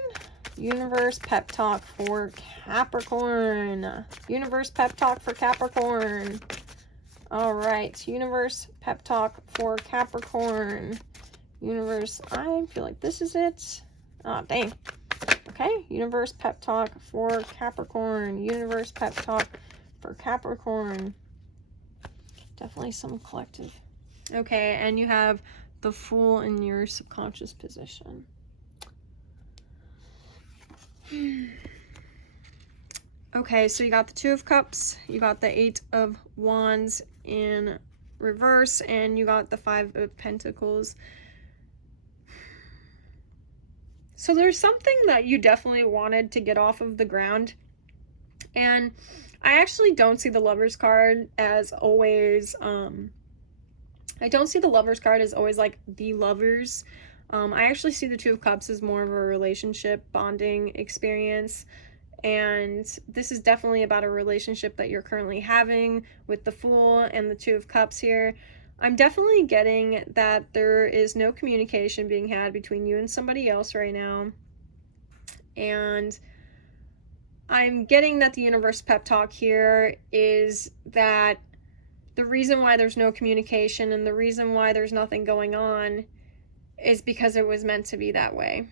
Universe pep talk for Capricorn. Universe pep talk for Capricorn. All right, universe pep talk for Capricorn. Universe, I feel like this is it. Oh, dang. Okay, universe pep talk for Capricorn. Universe pep talk for Capricorn. Definitely some collective. Okay, and you have the Fool in your subconscious position. Okay, so you got the Two of Cups, you got the Eight of Wands in reverse, and you got the Five of Pentacles. So there's something that you definitely wanted to get off of the ground. And I actually don't see the Lover's card as always, I don't see the Lover's card as always like the lovers. I actually see the Two of Cups as more of a relationship bonding experience. And this is definitely about a relationship that you're currently having with the Fool and the Two of Cups here. I'm definitely getting that there is no communication being had between you and somebody else right now. And I'm getting that the universe pep talk here is that the reason why there's no communication and the reason why there's nothing going on is because it was meant to be that way.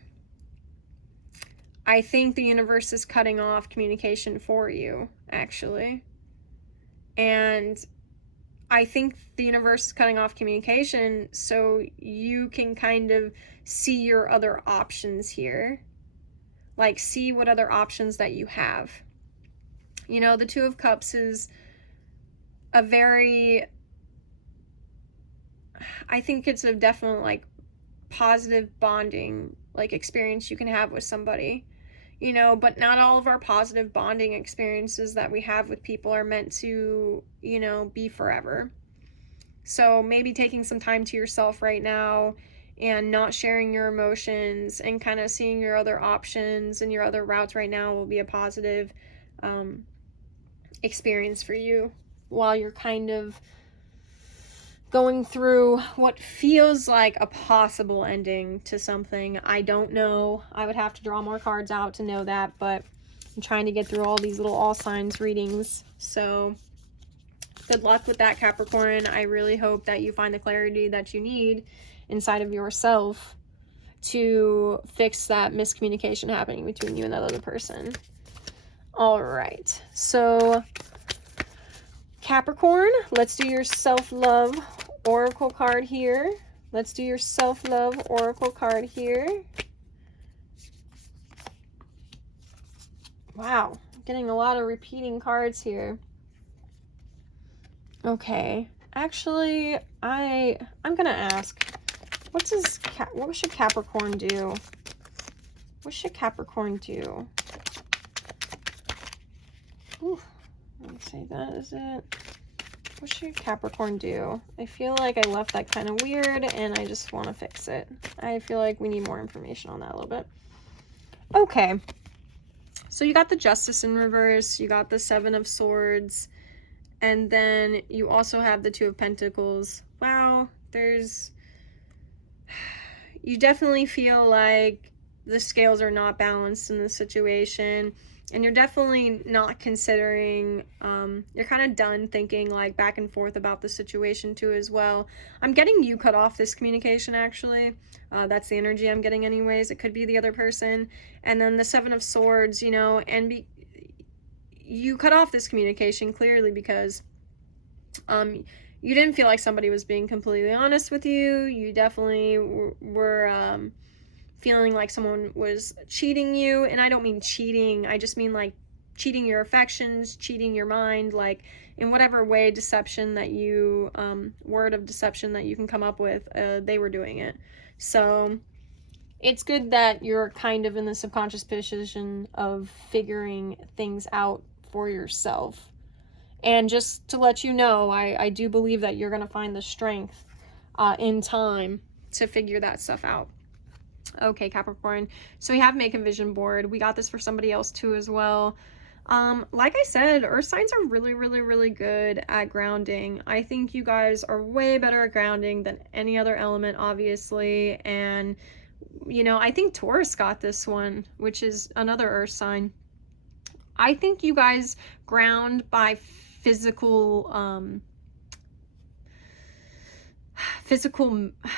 I think the universe is cutting off communication for you, actually. And I think the universe is cutting off communication so you can kind of see your other options here. Like, see what other options that you have. The Two of Cups is a very, I think it's a definite, like, positive bonding, like, experience you can have with somebody. But not all of our positive bonding experiences that we have with people are meant to, be forever. So maybe taking some time to yourself right now and not sharing your emotions and kind of seeing your other options and your other routes right now will be a positive experience for you while you're kind of going through what feels like a possible ending to something. I don't know. I would have to draw more cards out to know that, but I'm trying to get through all these little all signs readings. So good luck with that, Capricorn. I really hope that you find the clarity that you need inside of yourself to fix that miscommunication happening between you and that other person. All right, so Capricorn, let's do your self-love oracle card here. Let's do your self-love oracle card here. Wow, getting a lot of repeating cards here. Okay, actually, I'm gonna ask, what should Capricorn do? What should Capricorn do? Ooh, let's see, that is it. What should Capricorn do? I feel like I left that kind of weird and I just want to fix it. I feel like we need more information on that a little bit. Okay, so you got the Justice in reverse, you got the Seven of Swords, and then you also have the Two of Pentacles. Wow, you definitely feel like the scales are not balanced in this situation, and you're definitely not considering, you're kind of done thinking like back and forth about the situation too as well. I'm getting you cut off this communication, actually. That's the energy I'm getting anyways. It could be the other person. And then the Seven of Swords, you know, and you cut off this communication clearly because you didn't feel like somebody was being completely honest with you. You definitely were feeling like someone was cheating you. And I don't mean cheating, I just mean like cheating your affections, cheating your mind, like in whatever way deception that you, word of deception that you can come up with, they were doing it. So it's good that you're kind of in the subconscious position of figuring things out for yourself. And just to let you know, I do believe that you're going to find the strength in time to figure that stuff out. Okay, Capricorn. So we have Make a Vision Board. We got this for somebody else too as well. Like I said, earth signs are really, really, really good at grounding. I think you guys are way better at grounding than any other element, obviously. And, you know, I think Taurus got this one, which is another earth sign. I think you guys ground by physical,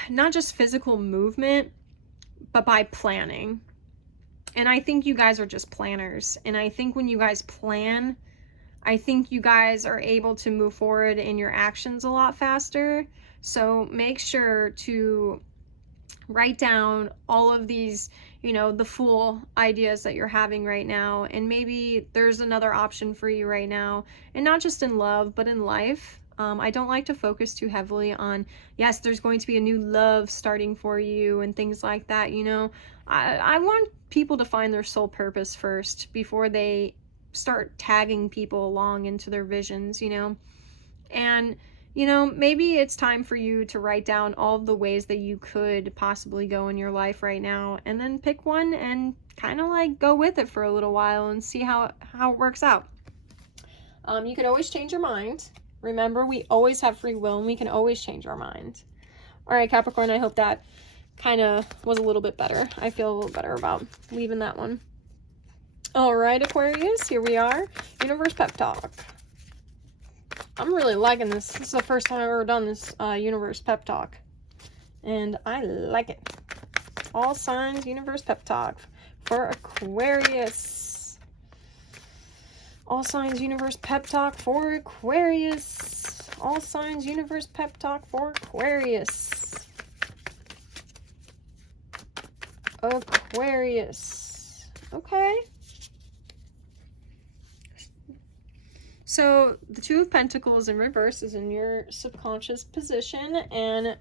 not just physical movement, but by planning. And I think you guys are just planners. And I think when you guys plan, I think you guys are able to move forward in your actions a lot faster. So make sure to write down all of these, you know, the full ideas that you're having right now. And maybe there's another option for you right now. And not just in love, but in life. I don't like to focus too heavily on, yes, there's going to be a new love starting for you and things like that, you know. I want people to find their soul purpose first before they start tagging people along into their visions, you know. And, you know, maybe it's time for you to write down all of the ways that you could possibly go in your life right now, and then pick one and kind of like go with it for a little while and see how it works out. You could always change your mind. Remember, we always have free will and we can always change our mind. All right, Capricorn, I hope that kind of was a little bit better. I feel a little better about leaving that one. All right, Aquarius, here we are. Universe Pep Talk. I'm really liking this. This is the first time I've ever done this Universe Pep Talk. And I like it. All signs Universe Pep Talk for Aquarius. All signs Universe Pep Talk for Aquarius. All signs Universe Pep Talk for Aquarius. Aquarius. Okay. So the Two of Pentacles in reverse is in your subconscious position, and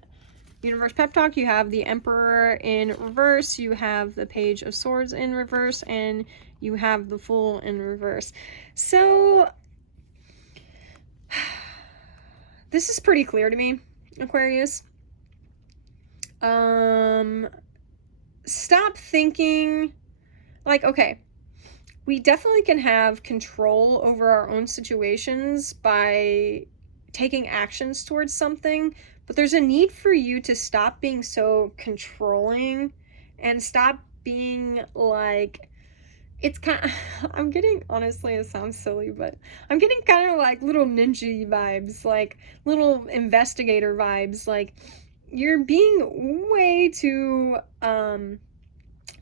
Universe Pep Talk, you have the Emperor in reverse, you have the Page of Swords in reverse, and you have the Fool in reverse. So this is pretty clear to me, Aquarius. Stop thinking like, okay, we definitely can have control over our own situations by taking actions towards something, but there's a need for you to stop being so controlling and stop being like it's kind of, I'm getting, honestly, it sounds silly, but I'm getting kind of like little ninja vibes, like little investigator vibes. Like, you're being way too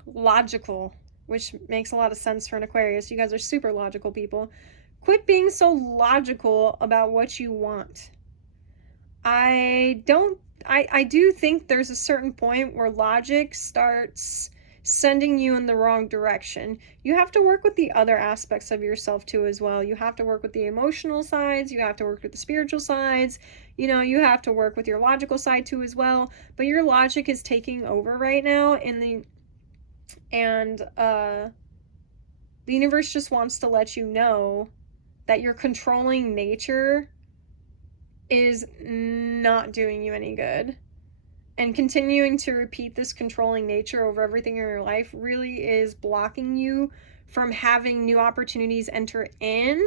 logical, which makes a lot of sense for an Aquarius. You guys are super logical people. Quit being so logical about what you want. I do think there's a certain point where logic starts sending you in the wrong direction. You have to work with the other aspects of yourself too as well. You have to work with the emotional sides, you have to work with the spiritual sides, you know, you have to work with your logical side too as well. But your logic is taking over right now, and the universe just wants to let you know that your controlling nature is not doing you any good. And continuing to repeat this controlling nature over everything in your life really is blocking you from having new opportunities enter in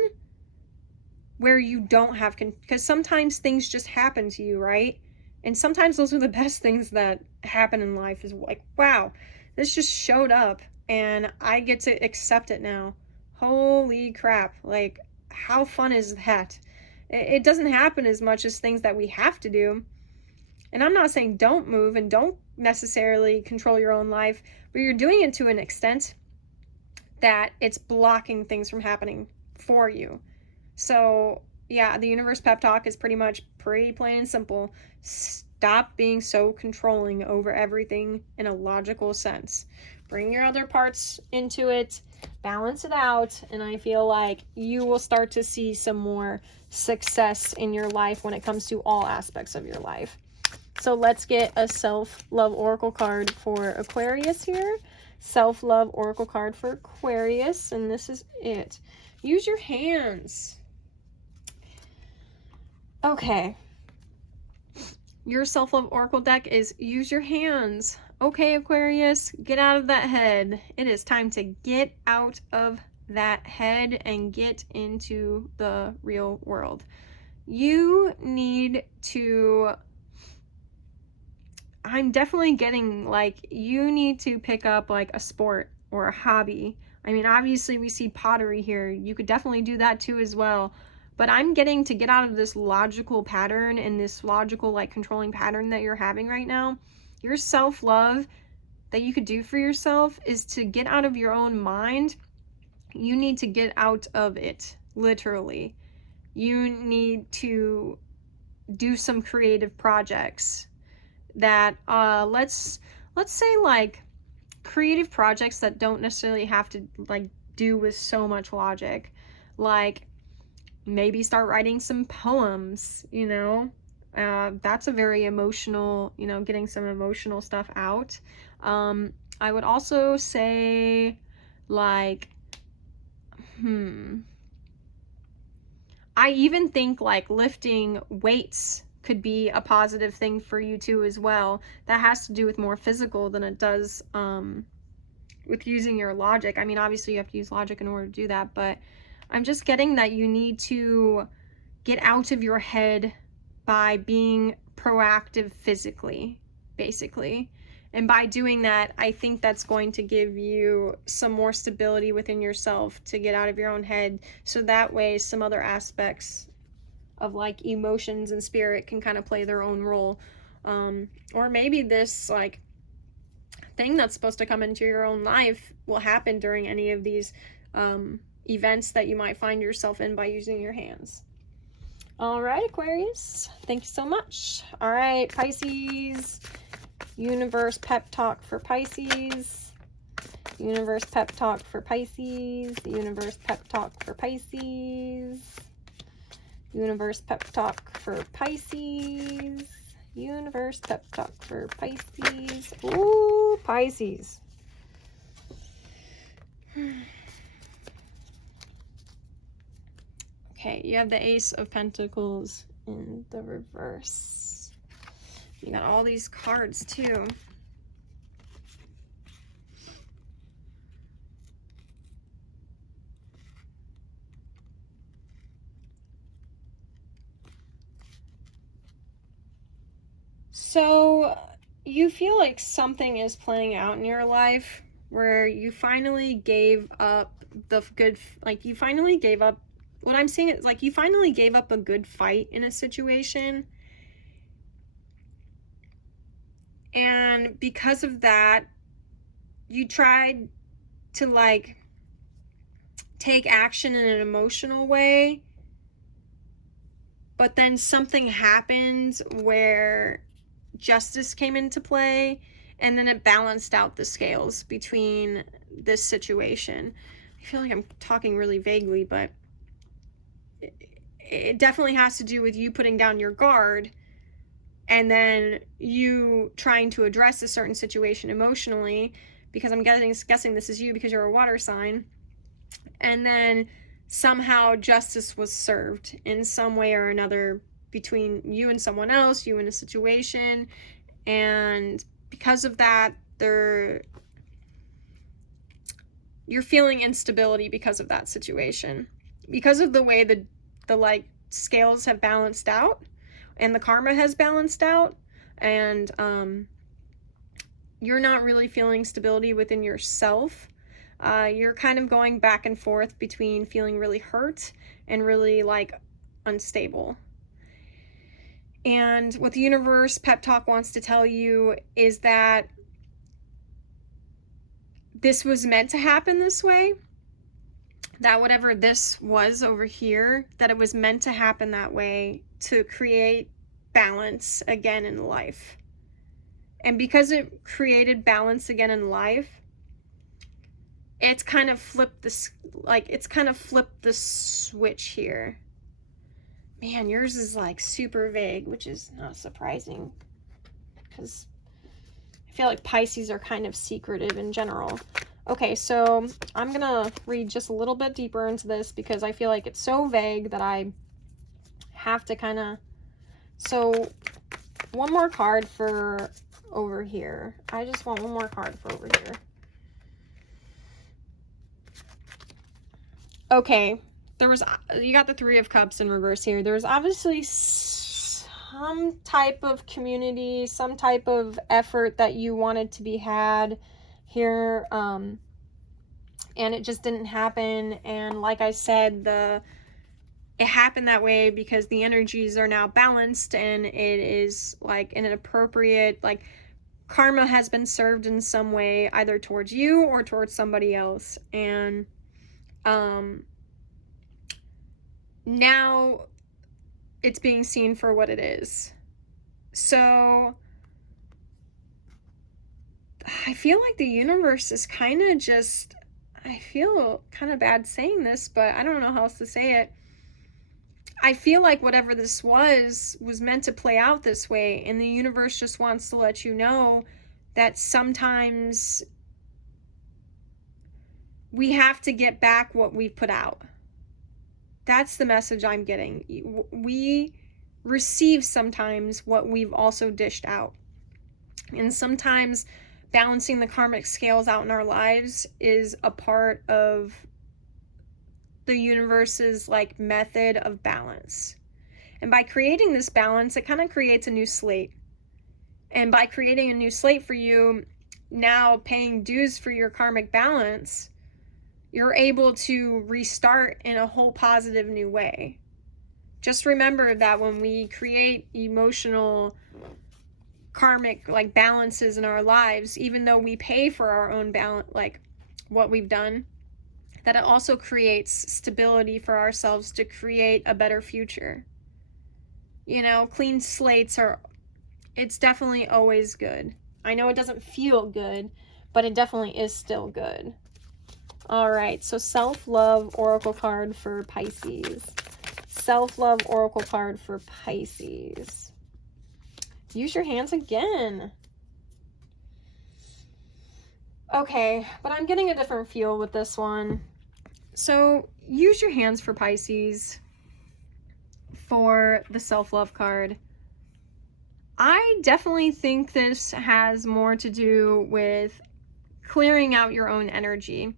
where you don't have because sometimes things just happen to you, right? And sometimes those are the best things that happen in life, is like, wow, this just showed up and I get to accept it now. Holy crap. Like, how fun is that? It doesn't happen as much as things that we have to do. And I'm not saying don't move and don't necessarily control your own life, but you're doing it to an extent that it's blocking things from happening for you. So, yeah, the universe pep talk is pretty plain and simple. Stop being so controlling over everything in a logical sense. Bring your other parts into it, balance it out, and I feel like you will start to see some more success in your life when it comes to all aspects of your life. So let's get a self-love oracle card for Aquarius here. Self-love oracle card for Aquarius, and this is it. Use your hands. Okay. Your self-love oracle deck is use your hands. Okay, Aquarius, get out of that head. It is time to get out of that head and get into the real world. You need to... I'm definitely getting, like, you need to pick up, like, a sport or a hobby. I mean, obviously we see pottery here. You could definitely do that too as well. But I'm getting to get out of this logical pattern and this logical, like, controlling pattern that you're having right now. Your self-love that you could do for yourself is to get out of your own mind. You need to get out of it, literally. You need to do some creative projects that let's say, like, creative projects that don't necessarily have to, like, do with so much logic. Like, maybe start writing some poems, you know. That's a very emotional, you know, getting some emotional stuff out. I would also say, like, I even think, like, lifting weights could be a positive thing for you too as well. That has to do with more physical than it does with using your logic. I mean, obviously you have to use logic in order to do that, but I'm just getting that you need to get out of your head by being proactive physically, basically. And by doing that, I think that's going to give you some more stability within yourself to get out of your own head. So that way some other aspects of, like, emotions and spirit can kind of play their own role. Or maybe this, like, thing that's supposed to come into your own life will happen during any of these events that you might find yourself in by using your hands. All right, Aquarius, thank you so much. All right, Pisces, universe pep talk for Pisces. Universe pep talk for Pisces. Universe pep talk for Pisces. Universe pep talk for Pisces. Universe pep talk for Pisces. Ooh, Pisces. Okay, you have the Ace of Pentacles in the reverse. You got all these cards too. So you feel like something is playing out in your life where you finally gave up the good, like you finally gave up, what I'm seeing is like you finally gave up a good fight in a situation. And because of that, you tried to like take action in an emotional way, but then something happened where justice came into play, and then it balanced out the scales between this situation. I feel like I'm talking really vaguely, but it definitely has to do with you putting down your guard and then you trying to address a certain situation emotionally, because I'm guessing this is you because you're a water sign, and then somehow justice was served in some way or another between you and someone else, you in a situation, and because of that, you're feeling instability because of that situation, because of the way the like scales have balanced out and the karma has balanced out, and you're not really feeling stability within yourself. You're kind of going back and forth between feeling really hurt and really like unstable. And what the universe pep talk wants to tell you is that this was meant to happen this way, that whatever this was over here, that it was meant to happen that way to create balance again in life. And because it created balance again in life, it's kind of flipped this, like it's kind of flipped the switch here. Man, yours is like super vague, which is not surprising because I feel like Pisces are kind of secretive in general. Okay, so I'm gonna read just a little bit deeper into this because I feel like it's so vague that I have to kind of, so one more card for over here. I just want one more card for over here. Okay, you got the Three of Cups in reverse here. There's obviously some type of community, some type of effort that you wanted to be had here, and it just didn't happen. And like I said, it happened that way because the energies are now balanced, and it is like an appropriate, like karma has been served in some way, either towards you or towards somebody else. And now it's being seen for what it is. So I feel like the universe is kind of just, I feel kind of bad saying this, but I don't know how else to say it. I feel like whatever this was meant to play out this way, and the universe just wants to let you know that sometimes we have to get back what we put out. That's the message I'm getting. We receive sometimes what we've also dished out. And sometimes balancing the karmic scales out in our lives is a part of the universe's like method of balance. And by creating this balance, it kind of creates a new slate. And by creating a new slate for you, now paying dues for your karmic balance, you're able to restart in a whole positive new way. Just remember that when we create emotional karmic like balances in our lives, even though we pay for our own balance, like what we've done, that it also creates stability for ourselves to create a better future. You know, clean slates it's definitely always good. I know it doesn't feel good, but it definitely is still good. All right, so self-love oracle card for Pisces. Self-love oracle card for Pisces. Use your hands again. Okay, but I'm getting a different feel with this one. So use your hands for Pisces for the self-love card. I definitely think this has more to do with clearing out your own energy.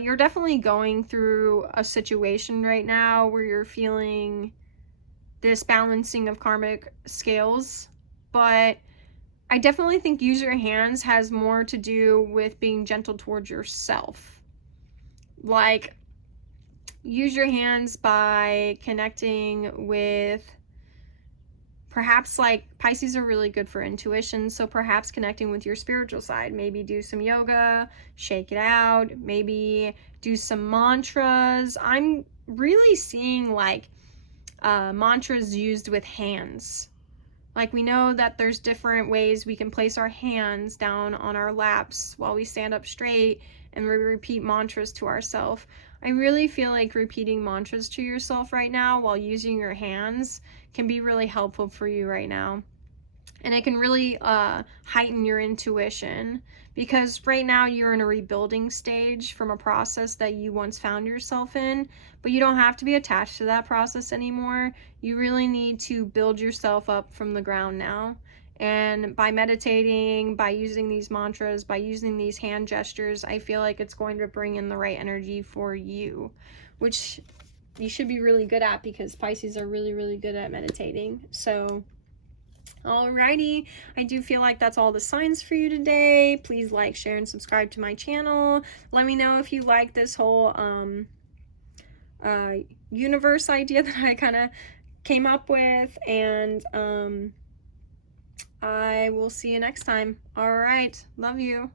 You're definitely going through a situation right now where you're feeling this balancing of karmic scales, but I definitely think use your hands has more to do with being gentle towards yourself. Like, use your hands by connecting with, perhaps, like, Pisces are really good for intuition, so perhaps connecting with your spiritual side. Maybe do some yoga, shake it out, maybe do some mantras. I'm really seeing like mantras used with hands. Like, we know that there's different ways we can place our hands down on our laps while we stand up straight and we repeat mantras to ourselves. I really feel like repeating mantras to yourself right now while using your hands can be really helpful for you right now. And it can really heighten your intuition, because right now you're in a rebuilding stage from a process that you once found yourself in, but you don't have to be attached to that process anymore. You really need to build yourself up from the ground now. And by meditating, by using these mantras, by using these hand gestures, I feel like it's going to bring in the right energy for you, which you should be really good at, because Pisces are really, really good at meditating. So alrighty, I do feel like that's all the signs for you today. Please like, share, and subscribe to my channel. Let me know if you like this whole universe idea that I kind of came up with, and I will see you next time. Alright, love you.